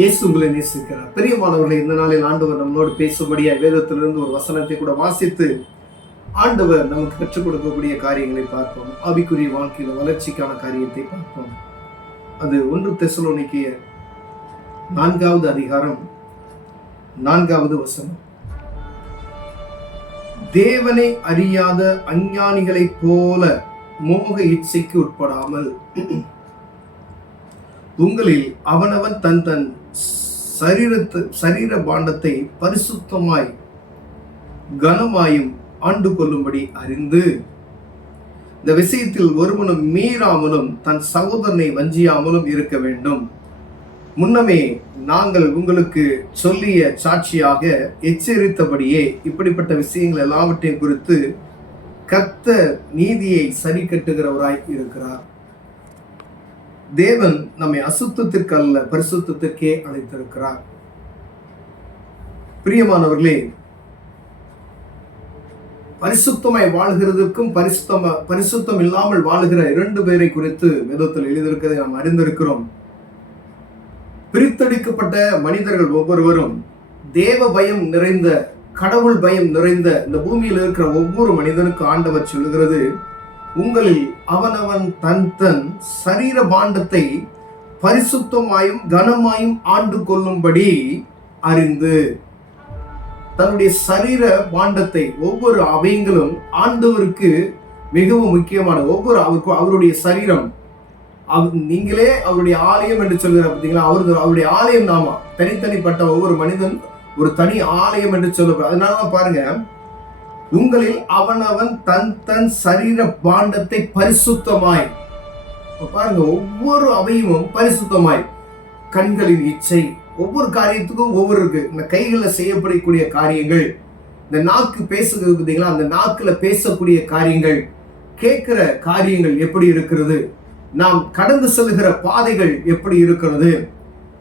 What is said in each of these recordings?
இயேசு உங்களை நேசிக்கிறார். பிரியமானவர்களை, இந்த நாளில் ஆண்டவர் நம்மளோடு பேசும்படியா வேதத்திலிருந்து ஒரு வசனத்தை கூட வாசித்து ஆண்டவர் நமக்கு கற்றுக் கொடுக்கக்கூடிய காரியங்களை பார்ப்போம். ஆவிக்குரிய வாழ்க்கையில வளர்ச்சிக்கான காரியத்தை பார்ப்போம். அது 1 தெசலோனிக்கேயர் 4வது அதிகாரம் 4வது வசனம். தேவனை அறியாத அஞ்ஞானிகளைப் போல மோக இச்சைக்கு உட்படாமல் உங்களில் அவனவன் தன் தன் சரீர பாண்டத்தை பரிசுத்தமாய் கனமாயும் ஆண்டு கொள்ளும்படி அறிந்து, இந்த விஷயத்தில் ஒருவனும் மீறாமலும் தன் சகோதரனை வஞ்சியாமலும் இருக்க வேண்டும். முன்னமே நாங்கள் உங்களுக்கு சொல்லிய சாட்சியாக எச்சரித்தபடியே இப்படிப்பட்ட விஷயங்கள் எல்லாவற்றையும் குறித்து கர்த்தர் நீதியை சரி கட்டுகிறவராய் இருக்கிறார். தேவன் நம்மை அசுத்தத்திற்கு அல்ல, பரிசுத்தத்திற்கே அழைத்திருக்கிறார். பிரியமானவர்களே, பரிசுத்தமாய் வாழ்கிறதுக்கும் பரிசுத்தம் இல்லாமல் வாழ்கிற 2 பேரை குறித்து வேதத்தில் எழுதியிருக்கிறதை நாம் அறிந்திருக்கிறோம். பிரித்தெடுக்கப்பட்ட மனிதர்கள் ஒவ்வொருவரும் தேவ பயம் நிறைந்த, கடவுள் பயம் நிறைந்த இந்த பூமியில் இருக்கிற ஒவ்வொரு மனிதனுக்கு ஆண்டவர் சொல்லுகிறது, உங்களில் அவனவன் தன் தன் சரீர பாண்டத்தை பரிசுத்தமாயும் கனமாயும் ஆண்டு கொள்ளும்படி அறிந்து. தன்னுடைய சரீர பாண்டத்தை ஒவ்வொரு அவயங்களும் ஆண்டவருக்கு மிகவும் முக்கியமான அவருடைய சரீரம். நீங்களே அவருடைய ஆலயம் என்று சொல்கிற பார்த்தீங்களா, அவருடைய ஆலயம் நாமா. தனித்தனிப்பட்ட ஒவ்வொரு மனிதன் ஒரு தனி ஆலயம் என்று சொல்ல. அதனாலதான் பாருங்க, உங்களில் அவனவன் தன் தன் சரீர பாண்டத்தை பரிசுத்தமாய். பாருங்க, ஒவ்வொரு அவையும் பரிசுத்தமாய். கண்களின் இச்சை, ஒவ்வொரு காரியத்துக்கும் ஒவ்வொரு இருக்கு. இந்த கைகளில் செய்யப்படக்கூடிய காரியங்கள், இந்த நாக்கு பேசுகிறது பார்த்தீங்களா, அந்த நாக்குல பேசக்கூடிய காரியங்கள், கேட்கிற காரியங்கள் எப்படி இருக்கிறது, நாம் கடந்து செல்கிற பாதைகள் எப்படி இருக்கிறது,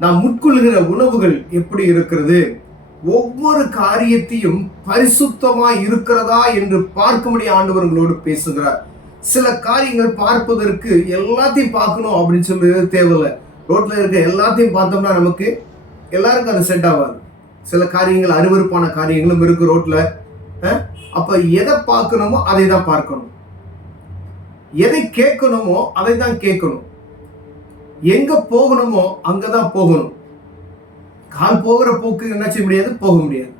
நாம் உட்கொள்கிற உணவுகள் எப்படி இருக்கிறது, ஒவ்வொரு காரியத்தையும் பரிசுத்தமாய் இருக்கிறதா என்று பார்க்கும்படி ஆண்டவர்களோடு பேசுகிறார். சில காரியங்கள் பார்ப்பதற்கு எல்லாத்தையும் பார்க்கணும் அப்படின்னு சொல்லி தேவையில்லை. ரோட்ல இருக்க எல்லாத்தையும் பார்த்தோம்னா நமக்கு எல்லாருக்கும் அது செட் ஆகாது. சில காரியங்கள் அருவருப்பான காரியங்களும் இருக்கு ரோட்ல. அப்ப எதை பார்க்கணுமோ அதை தான் பார்க்கணும், எதை கேட்கணுமோ அதை தான் கேட்கணும், எங்க போகணுமோ அங்கதான் போகணும். கால் போகிற போக்கு என்ன செய்ய முடியாது, போக முடியாது.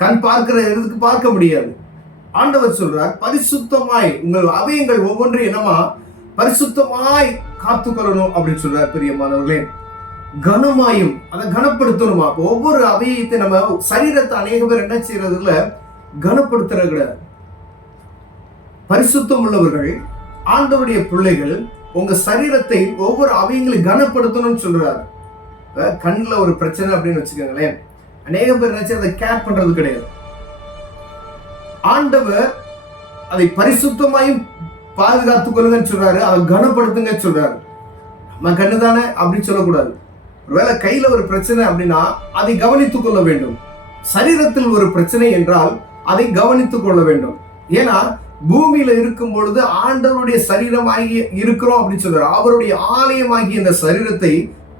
கண் பார்க்கிற இடத்துக்கு பார்க்க முடியாது. ஆண்டவர் சொல்றார், பரிசுத்தமாய் உங்கள் அவயங்கள் ஒவ்வொன்றையும் என்னமா பரிசுத்தமாய் காத்துக்கொள்ளணும் அப்படின்னு சொல்றார். பிரியமானவர்களே, கனமாயும் அதை கனப்படுத்தணுமா. ஒவ்வொரு அவயத்தை நம்ம சரீரத்தை அநேக பேர் என்ன செய்யறதுல கனப்படுத்துற கிடையாது. பரிசுத்தம் உள்ளவர்கள், ஆண்டவருடைய பிள்ளைகள், உங்க சரீரத்தை ஒவ்வொரு அவயங்களையும் கனப்படுத்தணும்னு சொல்றாரு. கண்ணில் ஒரு பிரச்சனை அப்படின்னு வச்சுக்கோங்களேன், அநேக பேர் நினைச்சு அதை கேர் பண்றது கிடையாது. ஆண்டவர் அதை பரிசுத்தமாயும் பாதுகாத்துக் கொள்ளுங்கன்னு சொல்றாரு, அதை கனப்படுத்துங்க சொல்றாரு. நம்ம கண்ணு தானே அப்படின்னு சொல்லக்கூடாது. ஒருவேளை கையில ஒரு பிரச்சனை அப்படின்னா அதை கவனித்துக் கொள்ள வேண்டும். சரீரத்தில் ஒரு பிரச்சனை என்றால் அதை கவனித்துக் கொள்ள வேண்டும். ஏன்னா பூமியில இருக்கும் பொழுது ஆண்டவருடைய சரீரமாகி இருக்கிறோம் அப்படின்னு சொல்றாரு. அவருடைய ஆலயமாகி இந்த சரீரத்தை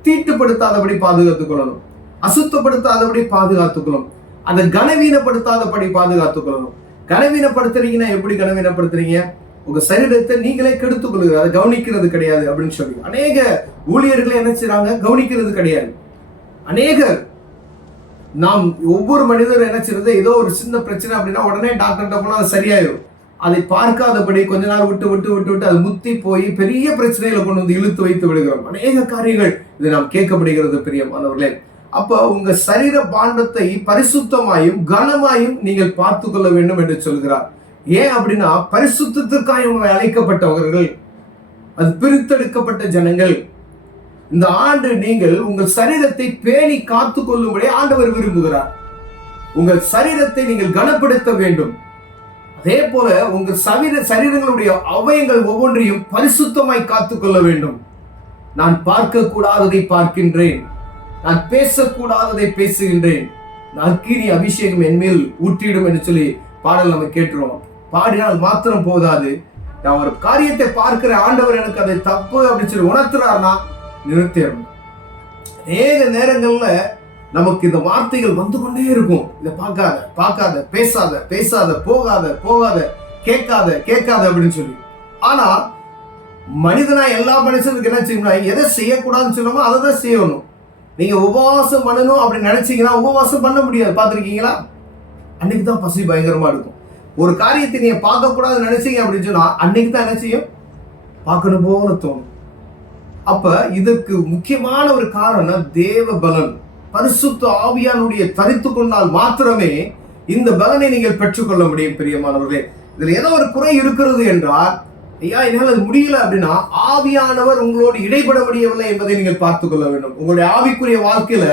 தீட்டுப்படுத்தாதபடி பாதுகாத்துக் கொள்ளணும், அசுத்தப்படுத்தாதபடி பாதுகாத்துக் கொள்ளணும், அதை கனவீனப்படுத்தாதபடி பாதுகாத்துக் கொள்ளணும். கனவீனப்படுத்துறீங்கன்னா எப்படி கனவீனப்படுத்துறீங்க? உங்க சரீரத்தை நீங்களே கெடுத்துக் கொள்ளுங்க, அதை கவனிக்கிறது கிடையாது அப்படின்னு சொல்லி அநேக ஊழியர்களை என்ன செய்றாங்க, கவனிக்கிறது கிடையாது. அநேகர் நாம் ஒவ்வொரு மனிதரும் என்ன செய்யறது, ஏதோ ஒரு சின்ன பிரச்சனை அப்படின்னா உடனே டாக்டர்கிட்ட போனா அது சரியாயிரும். அதை பார்க்காதபடி கொஞ்ச நாள் விட்டு அது முத்தி போய் பெரிய பிரச்சனைகளை கொண்டு வந்து இழுத்து வைத்து விடுகிறோம். அநேக காரியங்கள் இதை நாம் கேட்கப்படுகிறது. பிரியமானவர்களே, அப்ப உங்க சரீர பாண்டத்தை பரிசுத்தமாயும் கனமாயும் நீங்கள் பார்த்து கொள்ள வேண்டும் என்று சொல்கிறார். ஏன் அப்படின்னா, பரிசுத்தத்திற்காக இவங்க அழைக்கப்பட்டவர்கள், அது பிரித்தெடுக்கப்பட்ட ஜனங்கள். இந்த ஆண்டு நீங்கள் உங்கள் சரீரத்தை பேணி காத்து கொள்ளும்படி ஆண்டவர் விரும்புகிறார். உங்கள் சரீரத்தை நீங்கள் கனப்படுத்த வேண்டும். அதே போல உங்கள் சரீரங்களுடைய அவயங்கள் ஒவ்வொன்றையும் பரிசுத்தமாய் காத்துக்கொள்ள வேண்டும். நான் பார்க்க கூடாததை பார்க்கின்றேன், நான் பேசக்கூடாததை பேசுகின்றேன், அக்கினி அபிஷேகம் என்மேல் ஊற்றிடும் என்று சொல்லி பாடல் நம்ம கேட்டுருவோம். பாடினால் மாத்திரம் போதாது, நான் ஒரு காரியத்தை பார்க்கிற ஆண்டவர் எனக்கு அதை தப்பு அப்படின்னு சொல்லி உணர்த்துறாருன்னா நிறுத்திடணும். அநேக நேரங்கள்ல நமக்கு இந்த வார்த்தைகள் வந்து கொண்டே இருக்கும். இதை பார்க்காத, பார்க்காத, பேசாத, பேசாத, போகாத, போகாத, கேட்காத, கேட்காத அப்படின்னு சொல்லி. ஆனா மனிதனா எல்லா மனுஷனுக்கு என்ன செய்யணும், எதை செய்யக்கூடாதுன்னு சொன்னோமோ அதை தான் செய்யணும். நீங்க உபவாசம் பண்ணணும் அப்படின்னு நினைச்சீங்கன்னா உபவாசம் பண்ண முடியாது. பார்த்துருக்கீங்களா? அன்னைக்கு தான் பசி பயங்கரமா இருக்கும். ஒரு காரியத்தை நீங்க பார்க்க கூடாதுன்னு நினைச்சீங்க அப்படின்னு சொன்னா அன்னைக்கு தான் என்ன செய்யும், பார்க்கணும் போல தோணும். அப்ப இதற்கு முக்கியமான ஒரு காரணம் தேவ பலன். பரிசுத்த ஆவியானுடைய தரித்து கொண்டால் மாத்திரமே இந்த பலனை நீங்கள் பெற்றுக்கொள்ள முடியும். பிரியமானவர்களே, இதுல ஏதோ ஒரு குறை இருக்கிறது என்றால், ஐயா என்னால் அது முடியல அப்படின்னா, ஆவியானவர் உங்களோடு இடைபட முடியவில்லை என்பதை நீங்கள் பார்த்துக் கொள்ள வேண்டும். உங்களுடைய ஆவிக்குரிய வாழ்க்கையில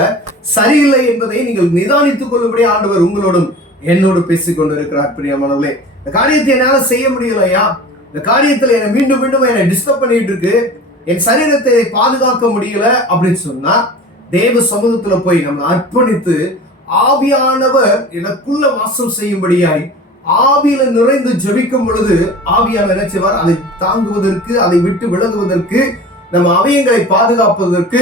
சரியில்லை என்பதை நீங்கள் நிதானித்துக் கொள்ளும்படி ஆண்டவர் உங்களோடும் என்னோடு பேசிக் கொண்டு இருக்கிறார். பிரியமானவர்களே, இந்த காரியத்தை என்னால செய்ய முடியலையா, இந்த காரியத்துல என்னை மீண்டும் மீண்டும் என்னை டிஸ்டர்ப் பண்ணிட்டு இருக்கு, என் சரீரத்தை பாதுகாக்க முடியல அப்படின்னு சொன்னா, தேவ சமூகத்துல போய் நம்ம அர்ப்பணித்து ஆவியானவர் எனக்குள்ள வாசம் செய்யும்படியாய் ஆவியில நிறைந்து ஜெபிக்கும் பொழுது ஆவியானவர் என்ன செய்வார், அதை தாங்குவதற்கு, அதை விட்டு விலகுவதற்கு, நம்ம அவயங்களை பாதுகாப்பதற்கு,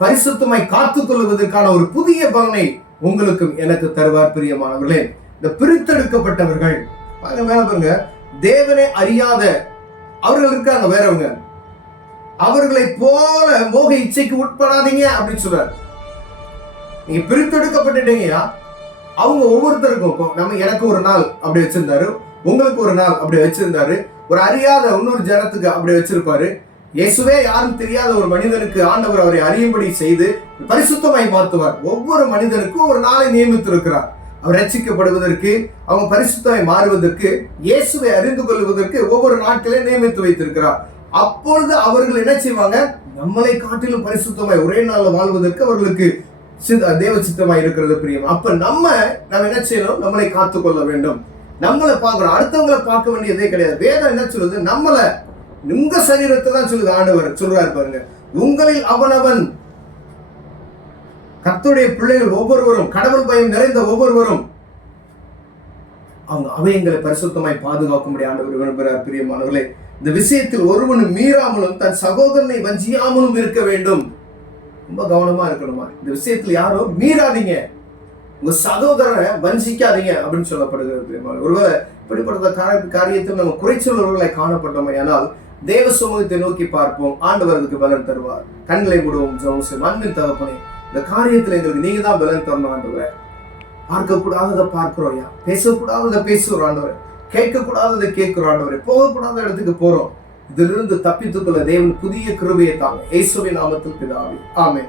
பரிசுத்தமாய் காத்துக் கொள்வதற்கான ஒரு புதிய பலனை உங்களுக்கும் எனக்கு தருவார். பிரியமானவர்களே, இந்த பிரித்தெடுக்கப்பட்டவர்கள் மேல பாருங்க, தேவனை அறியாத அவர்கள் இருக்காங்க வேறவங்க, அவர்களை போல மோக இச்சைக்கு உட்படாதீங்க அப்படின்னு சொல்றாரு. நீங்க பிரித்தெடுக்கப்பட்டுட்டீங்க. அவங்க ஒவ்வொருத்தருக்கும் நம்ம எனக்கு ஒரு நாள் அப்படி வச்சிருந்தாரு, உங்களுக்கு ஒரு நாள் அப்படி வச்சிருந்தாரு, ஒரு அறியாத இன்னொரு ஜனத்துக்கு அப்படி வச்சிருப்பாரு. இயேசுவே யாரும் தெரியாத ஒரு மனிதனுக்கு ஆண்டவர் அவரை அறியும்படி செய்து பரிசுத்தமாய் மாற்றுவார். ஒவ்வொரு மனிதனுக்கும் ஒரு நாளை நியமித்திருக்கிறார். அவர் ரட்சிக்கப்படுவதற்கு, அவங்க பரிசுத்தமாய் மாறுவதற்கு, இயேசுவை அறிந்து கொள்வதற்கு ஒவ்வொரு நாட்களையும் நியமித்து வைத்திருக்கிறார். அப்பொழுது அவர்கள் என்ன செய்வாங்க, நம்மளை காட்டிலும் பரிசுத்தமாய் ஒரே நாள்ல வாழ்வதற்கு அவர்களுக்கு தேவ சித்தமாய் இருக்கிறது. பிரியம். அப்ப நம்ம என்ன செய்யணும், நம்மளை காத்துக்கொள்ள வேண்டும். நம்மளை பார்க்கணும், அடுத்தவங்களை பார்க்க வேண்டியதே கிடையாது. வேதம் என்ன சொல்லுது, நம்மளை, உங்க சரீரத்தை தான் சொல்லுது. ஆண்டவர் சொல்றாரு பாருங்க, உங்களில் அவனவன், கர்த்தருடைய பிள்ளைகள் ஒவ்வொருவரும், கடவுள் பயம் நிறைந்த ஒவ்வொருவரும் அவங்க அவயங்களை பரிசுத்தமாய் பாதுகாக்கும்படி ஆண்டவர் விரும்புகிறார். பிரியமானவர்களே, இந்த விஷயத்தில் ஒருவனும் மீறாமலும் தன் சகோதரனை வஞ்சியாமலும் இருக்க வேண்டும். ரொம்ப கவனமா இருக்கணுமா, இந்த விஷயத்துல யாரும் மீறாதீங்க, உங்க சகோதரனை வஞ்சிக்காதீங்க அப்படின்னு சொல்லப்படுகிறது. ஒருவேளை இப்படிப்பட்ட காரியத்தில் நம்ம குறைச்சொல்வர்களை காணப்பட்டோமே ஆனால் தேவ சமூகத்தை நோக்கி பார்ப்போம். ஆண்டவர் அதுக்கு பலன் தருவார். கண்களை மூடுவோம், ஜெபம் செய்வோம். அன்பின் தகப்பனே, இந்த காரியத்துல எங்களுக்கு நீங்க தான் பலன் தரணும் ஆண்டவரே. பார்க்க கூடாததை பார்க்கிறோம், பேசக்கூடாததை பேசுறோம் ஆண்டவரே, கேட்க கூடாததை கேட்கிறோம் ஆண்டவரே, போகக்கூடாத இடத்துக்கு போறோம். இதிலிருந்து தப்பித்துக்கொள்ள தேவன் புதிய கிருபையை தாங்க. இயேசுவின் நாமத்தில் பிதாவே, ஆமென்.